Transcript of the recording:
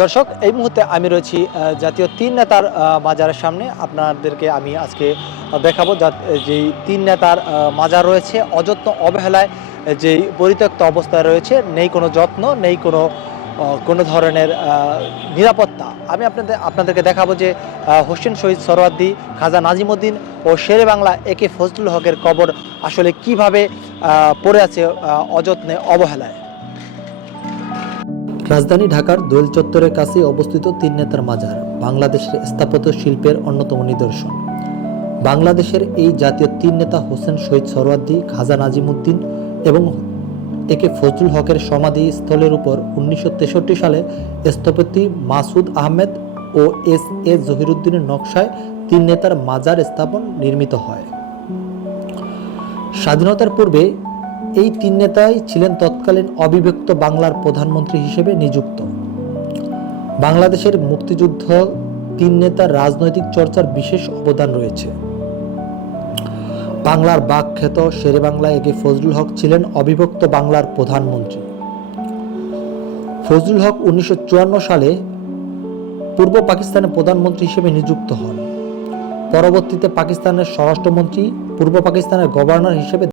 দর্শক, এই মুহূর্তে আমি রয়েছি জাতীয় তিন নেতার মাজারের সামনে। আপনাদেরকে আমি আজকে দেখাবো যা তিন নেতার মাজার রয়েছে। অযত্ন অবহেলায় যে পরিত্যক্ত অবস্থায় রয়েছে, নেই কোনো যত্ন, নেই কোনো কোনো ধরনের নিরাপত্তা। আমি আপনাদের, আপনাদেরকে দেখাবো যে হোসেন শহীদ সরওয়ার্দি, খাজা নাজিমুদ্দিন ও শেরে বাংলা একে ফজলুল হকের কবর আসলে কীভাবে পড়ে আছে অযত্নে অবহেলায়। রাজধানী ঢাকার দোয়েল চত্বরের কাছে অবস্থিত তিন নেতার মাজার, বাংলাদেশের স্থাপত্য শিল্পের অন্যতম নিদর্শন। বাংলাদেশের এই জাতীয় তিন নেতা হোসেন শহীদ সরওয়ার্দি, খাজা নাজিমুদ্দিন এবং একে ফজলুল হকের সমাধি স্থলের উপর উনিশশো তেষট্টি সালে স্থপতি মাসুদ আহমেদ ও এস এ জহিরুদ্দিনের নকশায় তিন নেতার মাজার স্থাপন নির্মিত হয়। স্বাধীনতার পূর্বে এই তিন নেতাই ছিলেন তৎকালীন অবিভক্ত বাংলার প্রধানমন্ত্রী হিসেবে নিযুক্ত। বাংলাদেশের মুক্তিযুদ্ধ তিন নেতার রাজনৈতিক চর্চার বিশেষ অবদান রয়েছে। বাংলার বাক খ্যাত শেরে বাংলা একে ফজলুল হক ছিলেন অবিভক্ত বাংলার প্রধানমন্ত্রী। ফজলুল হক উনিশশো চুয়ান্ন সালে পূর্ব পাকিস্তানের প্রধানমন্ত্রী হিসেবে নিযুক্ত হন। পরবর্তীতে পাকিস্তানের স্বরাষ্ট্রমন্ত্রী, পূর্ব পাকিস্তানের গভর্নর হিসেবে